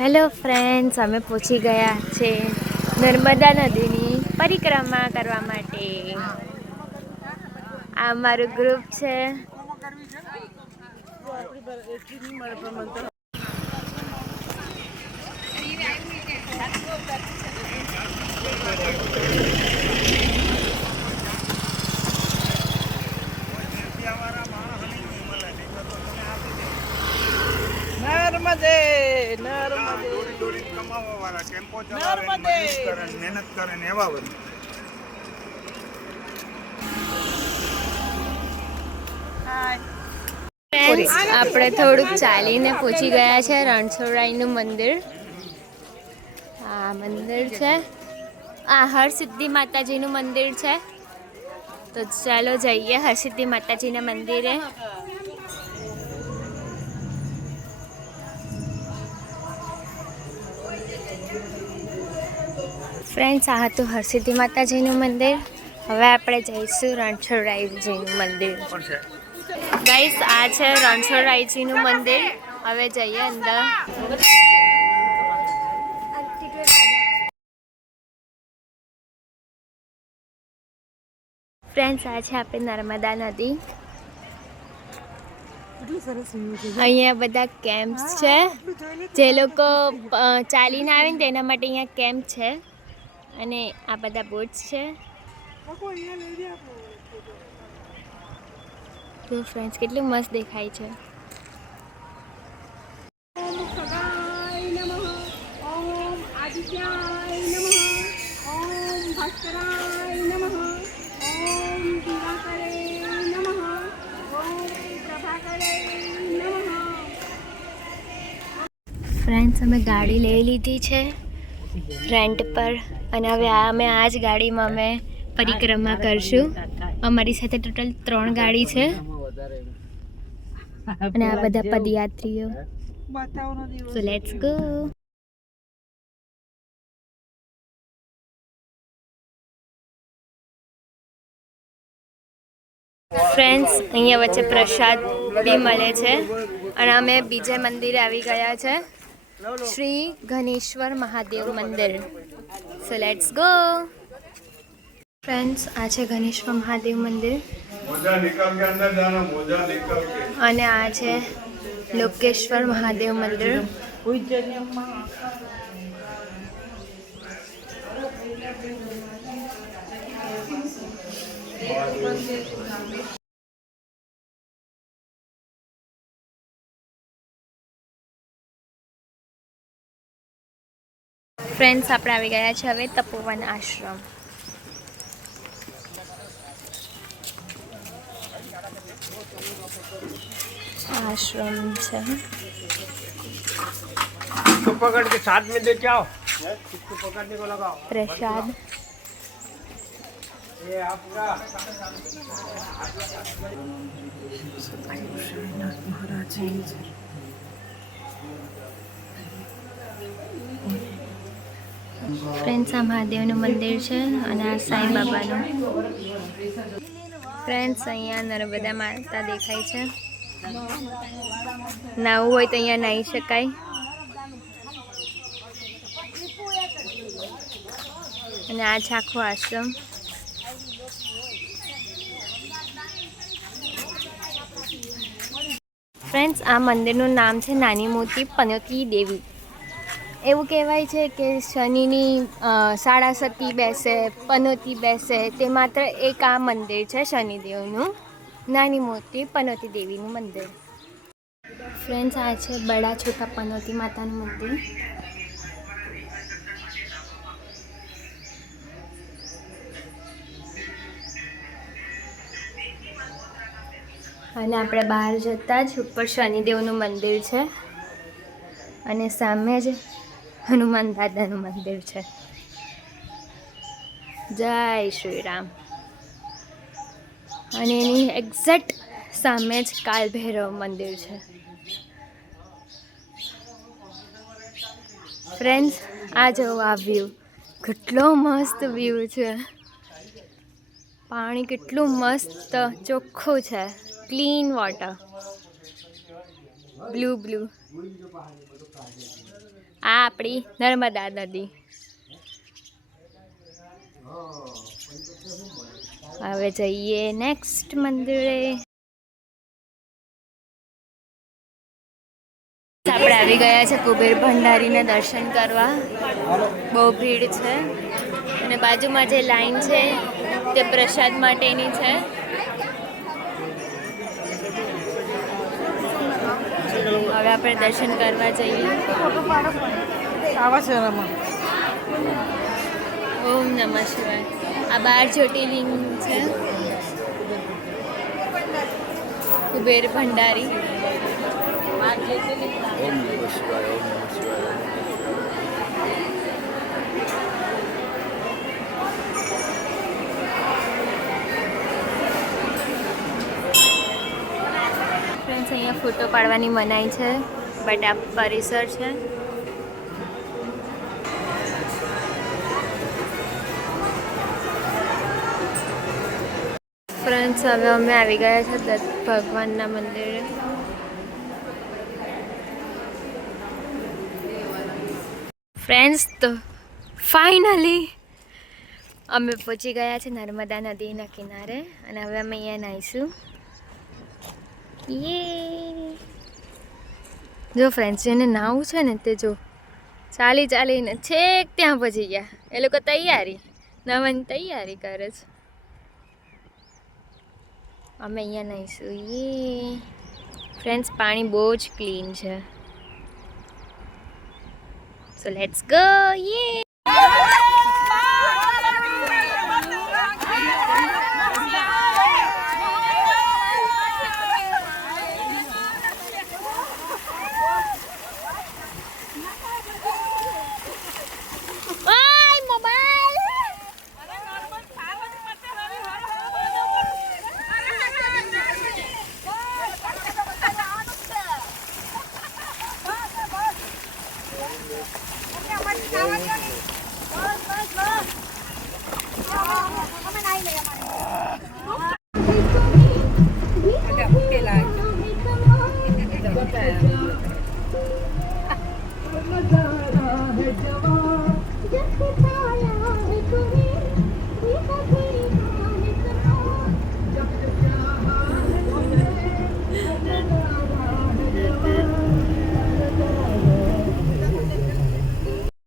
Hello friends, અમે પહોંચી ગયા છે નર્મદા નદીની પરિક્રમા કરવા માટે. આ અમારું ગ્રુપ છે. નર્મદે નર્મદે દોડી કમાવા વાળા ટેમ્પો ચલાવે મહેનત કરે ને એવા બધા. આપણે થોડુંક ચાલીને પહોંચી ગયા છે રણછોડરાયનું મંદિર. આ મંદિર છે, આ હરસિદ્ધિ માતાજીનું મંદિર છે. તો ચાલો જઈએ હરસિદ્ધિ માતાજીના મંદિરે. ફ્રેન્ડ્સ, આ હતું હરસિદ્ધિ માતાજીનું મંદિર. હવે આપણે જઈશું રણછોડરાયજીનું મંદિર. ગાઈસ, આ છે રણછોડરાયજીનું મંદિર. હવે જઈએ અંદર. ફ્રેન્ડ્સ, આ છે આપણે નર્મદા નદી. અહીંયા બધા કેમ્પ્સ છે. જે લોકો ચાલીને આવે ને તેના માટે અહીંયા કેમ્પ છે. અને આ બધા બોટ્સ છે. તો ફ્રેન્ડ્સ, કેટલું મસ્ત દેખાય છે. ફ્રેન્ડ્સ, અમે ગાડી લઈ લીધી છે રેન્ટ પર. અને હવે અમે આ જ ગાડીમાં અમે પરિક્રમા કરશું. અમારી સાથે ટોટલ 3 ગાડી છે. અને આ બધા પદયાત્રીઓ. So let's go. ફ્રેન્ડ્સ, અહીંયા વચ્ચે પ્રસાદ બી મળે છે. અને અમે બીજે મંદિરે આવી ગયા છે, શ્રી ઘનેશ્વર મહાદેવ મંદિર. So let's go. ફ્રેન્ડ્સ, આ છે ઘનેશ્વર મહાદેવ મંદિર. અને આ છે લોકેશ્વર મહાદેવ મંદિર. ફ્રેન્ડ્સ, આપણે આવી ગયા છે હવે તપોવન આશ્રમ. आश्रम છે. इसको पकड़ के साथ में दे के आओ, इसको पकड़ने को लगाओ. प्रसाद. ये आपका ફ્રેન્ડ્સ, આ મહાદેવનું મંદિર છે અને આ સાંઈ બાબાનું. ફ્રેન્ડ્સ, અહીંયા નર્મદા માતા દેખાય છે. નાવું હોય તો અહીંયા નાહી શકાય. અને આ છે આખો આશ્રમ. ફ્રેન્ડ્સ, આ મંદિરનું નામ છે નાની મોટી પનોતી દેવી. એવું કહેવાય છે કે શનિની સાડા સતી બેસે, પનોતી બેસે, તે માત્ર એક આ મંદિર છે શનિદેવનું, નાની મોટી પનોતી દેવીનું મંદિર. ફ્રેન્ડ્સ, આ છે બડા છોટા પનોતી માતાનું મંદિર. અને આપણે બહાર જતાં જ ઉપર શનિદેવનું મંદિર છે. અને સામે જ હનુમાન દાદાનું મંદિર છે. જય શ્રી રામ. અને એની એક્ઝેક્ટ સામે જ કાલ ભૈરવ મંદિર છે. ફ્રેન્ડ્સ, આ જો આ વ્યૂ, કેટલો મસ્ત વ્યૂ છે. પાણી કેટલું મસ્ત ચોખ્ખું છે, ક્લીન વોટર, બ્લુ બ્લુ. આ આપણી નર્મદા નદી. હવે જઈએ નેક્સ્ટ મંદિરે. આપણે આવી ગયા છે કુબેર ભંડારીના દર્શન કરવા. બહુ ભીડ છે અને બાજુમાં જે લાઈન છે તે પ્રસાદ માટેની છે. હવે આપણે દર્શન કરવા જઈએ. ઓમ નમઃ શિવાય. આ 12 જ્યોતિર્લિંગ છે. કુબેર ભંડારી. ઓમ નમઃ શિવાય. ઓમ નમઃ શિવાય. ફ્રેન્ડ્સ, અહીંયા ફોટો પાડવાની મનાઈ છે, બટ આ પરિસર છે. ફ્રેન્ડ્સ, હવે અમે આવી ગયા છે દત્ત ભગવાનના મંદિરે. ફ્રેન્ડ્સ, તો ફાઇનલી અમે પહોંચી ગયા છે નર્મદા નદીના કિનારે અને હવે અમે અહીંયા નાહીશું. જો ફ્રેન્ડ્સ, જેને નાવું છે ને તે જો ચાલી ચાલીને છેક ત્યાં પહોંચી ગયા. એ લોકો નાવાની તૈયારી કરે છે. અમે અહીંયા નાહીશું. ફ્રેન્ડ્સ, પાણી બહુ જ ક્લીન છે. So let's go.